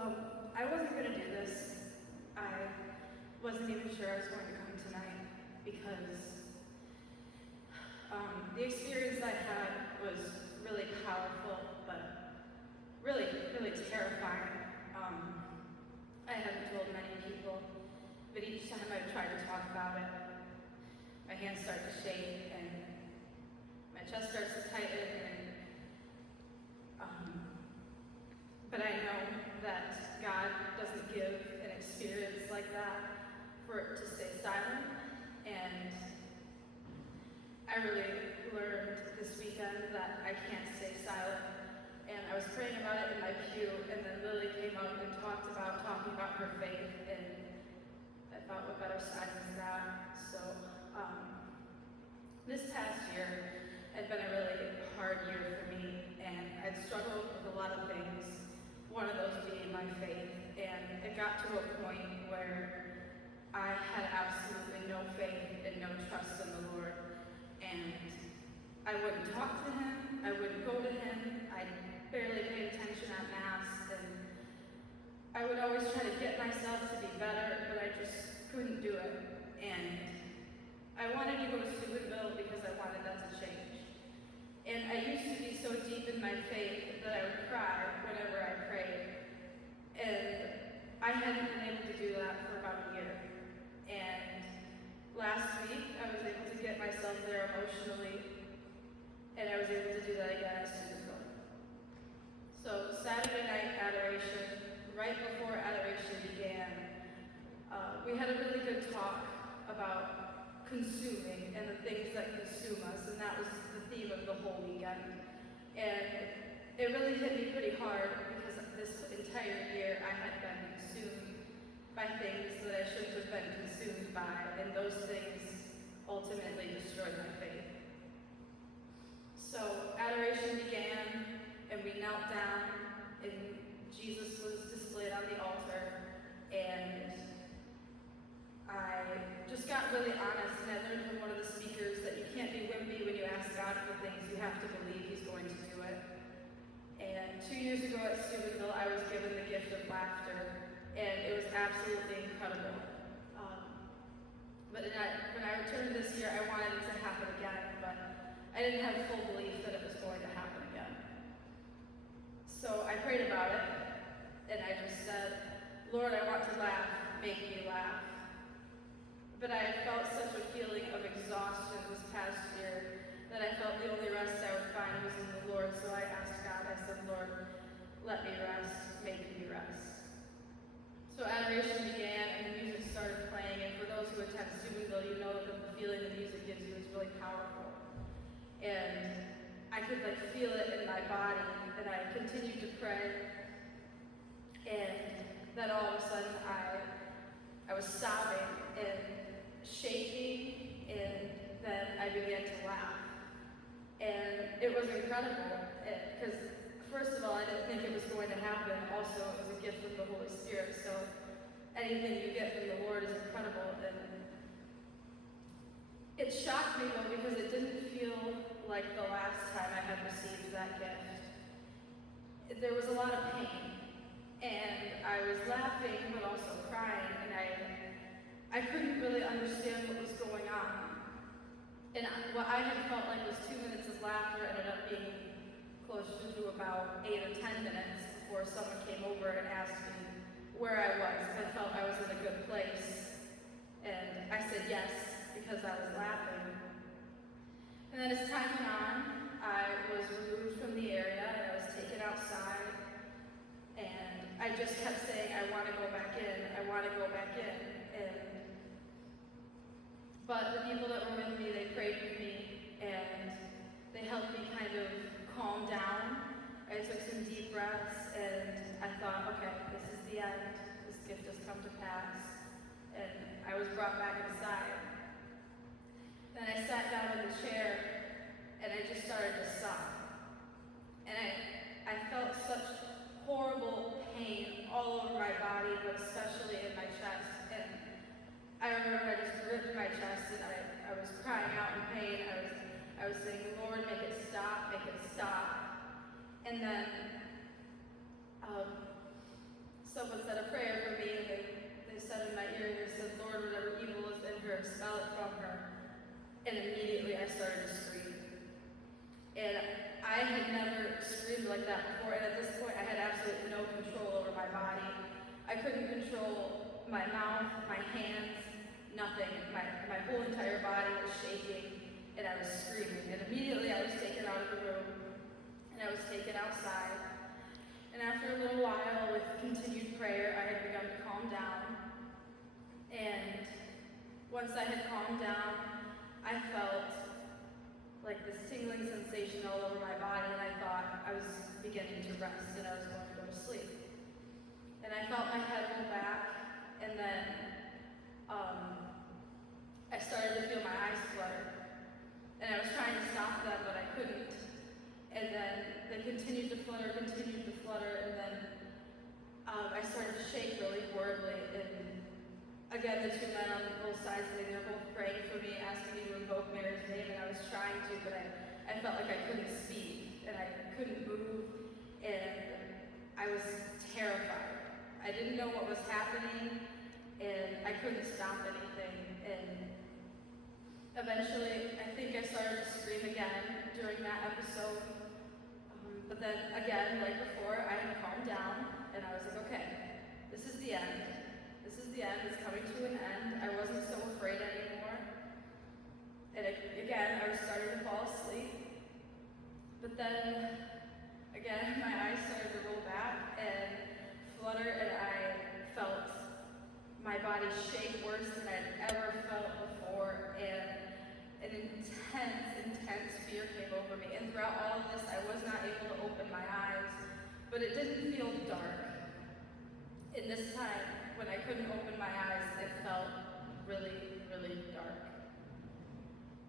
I wasn't going to do this. I wasn't even sure I was going to come tonight because the experience I had was really powerful, but really, really terrifying. I haven't told many people, but each time I've tried to talk about it, my hands start to shake and my chest starts to tighten, but I know that God doesn't give an experience like that for it to stay silent, and I really learned this weekend that I can't stay silent. And I was praying about it in my pew, and then Lily came up and talking about her faith, and I thought, what better sign was that? So this past year had been a really hard year for me, and I'd struggled with a lot of things, one of those being my faith, and it got to a point where I had absolutely no faith and no trust in the Lord, and I wouldn't talk to him, I wouldn't go to him, I barely paid attention at Mass, and I would always try to get myself to be better, but I just couldn't do it. And I wanted to go to Steubenville because I wanted that to change. And I used to be so deep in my faith that I would cry whenever I prayed. And I hadn't been able to do that for about a year. And last week, I was able to get myself there emotionally, and I was able to do that again at Steubenville. So Saturday night adoration, right before adoration began, we had a really good talk about consuming and the things that consume us, and that was the theme of the whole weekend. And it really hit me pretty hard because this entire year I had been consumed by things that I shouldn't have been consumed by, and those things ultimately destroyed my faith. So adoration began, and we knelt down, and Jesus was displayed on the altar, and I just got really honest, and I learned from one of the speakers that you can't be wimpy when you ask God for things. You have to believe he's going to do it. And 2 years ago at Steubenville, I was given the gift of laughter, and it was absolutely incredible. But when I returned this year, I wanted it to happen again, but I didn't have full belief that it was going to happen again. So I prayed about it, and I just said, Lord, I want to laugh, make me laugh. But I had felt such a feeling of exhaustion this past year that I felt the only rest I would find was in the Lord. So I asked God, I said, Lord, let me rest, make me rest. So adoration began, and the music started playing, and for those who attend Steubenville, you know that the feeling the music gives you is really powerful. And I could feel it in my body, and I continued to pray, and then all of a sudden I was sobbing and shaking, and then I began to laugh. And it was incredible, because first of all, I didn't think it was going to happen. Also, it was a gift from the Holy Spirit, so anything you get from the Lord is incredible. And it shocked me, though, because it didn't feel like the last time I had received that gift. There was a lot of pain, and I was laughing, but also crying, and I couldn't really understand what was going on. And what I had felt like was 2 minutes of laughter ended up being closer to about 8 or 10 minutes before someone came over and asked me where I was, because I felt I was in a good place. And I said yes, because I was laughing. And then as time went on, I was removed from the area, and I was taken outside, and I just kept saying, I want to go back in, I want to go back in. But the people that were with me, they prayed with me, and they helped me kind of calm down. I took some deep breaths, and I thought, okay, this is the end. This gift has come to pass. And I was brought back inside. Then I sat down in the chair, and I just started to sob. And I felt such horrible pain all over my body, but especially in my chest. And I remember I just gripped my chest, and I was crying out in pain. I was saying, Lord, make it stop, make it stop. And then someone said a prayer for me, and they said in my ear, they said, Lord, whatever evil is in her, expel it from her. And immediately I started to scream. And I had never screamed like that before, and at this point I had absolutely no control over my body. I couldn't control my mouth, my hands, nothing. My whole entire body was shaking, and I was screaming. And immediately I was taken out of the room, and I was taken outside. And after a little while, with continued prayer, I had begun to calm down. And once I had calmed down, I felt like this tingling sensation all over my body, and I thought I was beginning to rest and I was going to go to sleep. And I felt my head roll back, and then I started to feel my eyes flutter. And I was trying to stop them, but I couldn't. And then they continued to flutter, and then I started to shake really horribly. And again, the two men on both sides of me, they were both praying for me, asking me to invoke Mary's name, and I was trying to, but I felt like I couldn't speak, and I couldn't move, and I was terrified. I didn't know what was happening, and I couldn't stop anything, and eventually, I think I started to scream again during that episode, but then again, like before, I had calmed down, and I was like, okay, this is the end. This is the end, it's coming to an end. I wasn't so afraid anymore. And again, I was starting to fall asleep. But then, again, my eyes started to roll back and flutter, and I felt my body shake worse than I'd ever felt before, and an intense fear came over me. And throughout all of this, I was not able to open my eyes, but it didn't feel dark. And this time, when I couldn't open my eyes, it felt really, really dark.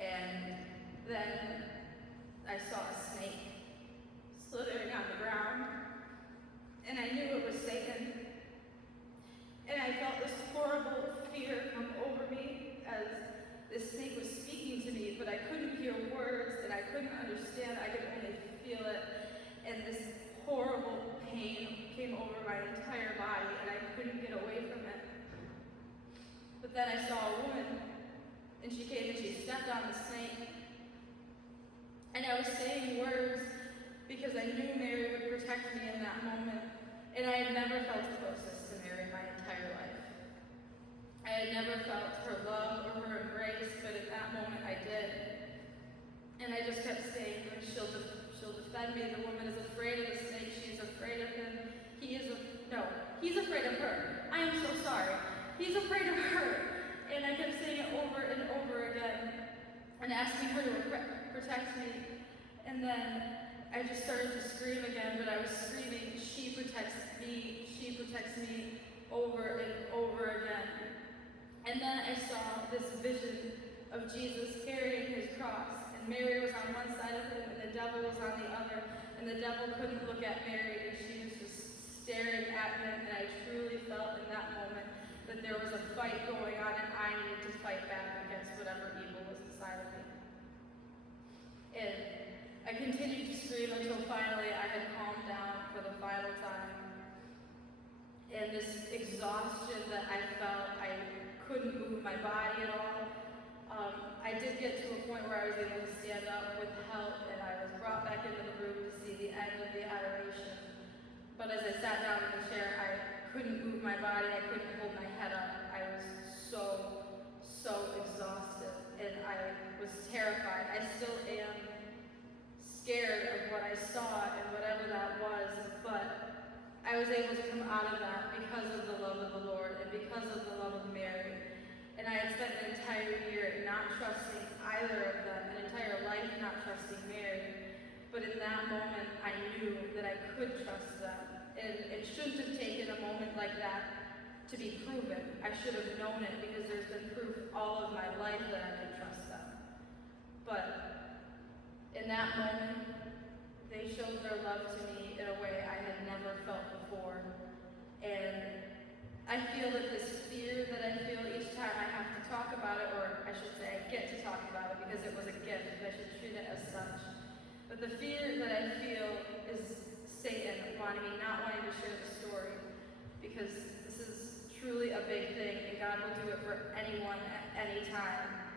And then I saw a snake slithering on the ground, and I knew it was Satan. And I felt this horrible fear come over me as this snake was speaking to me, but I couldn't hear words, and I couldn't understand. I could only feel it, and this horrible pain came over my entire body, and I couldn't get away from it. But then I saw a woman, and she came and she stepped on the snake. And I was saying words because I knew Mary would protect me in that moment, and I had never felt closest to Mary my entire life. I had never felt her love or her embrace, but at that moment I did. And I just kept saying, she'll defend me. The woman is afraid of the snake. She's afraid of him. He's afraid of her. I am so sorry. He's afraid of her. And I kept saying it over and over again and asking her to protect me. And then I just started to scream again, but I was screaming, she protects me, over and over again. And then I saw this vision of Jesus carrying his cross, and Mary was on one side of him, and the devil was on the other, and the devil couldn't look at Mary, and she was just staring at him, and I truly felt in that moment that there was a fight going on, and I needed to fight back against whatever evil was inside of me. And I continued to scream until finally I had calmed down for the final time. And this exhaustion that I felt, I couldn't move my body at all. I did get to a point where I was able to stand up with help, and I was brought back into the room to see the end of the adoration. But as I sat down in the chair, I couldn't move my body, I couldn't hold my head up. I was so exhausted, and I was terrified. I still am scared of what I saw and whatever that was, but I was able to come out of that because of the love of the Lord and because of the love of Mary. And I had spent an entire year not trusting either of them, an entire life not trusting Mary. But in that moment, I knew that I could trust them. And it shouldn't have taken a moment like that to be proven. I should have known it because there's been proof all of my life that I could trust them. But in that moment, they showed their love to me in a way I had never felt before. And I feel that this fear that I feel each time I have to talk about it, or I should say I get to talk about it because it was a gift, and I should treat it as such. But the fear that I feel is Satan not wanting to share the story. because this is truly a big thing, and God will do it for anyone at any time.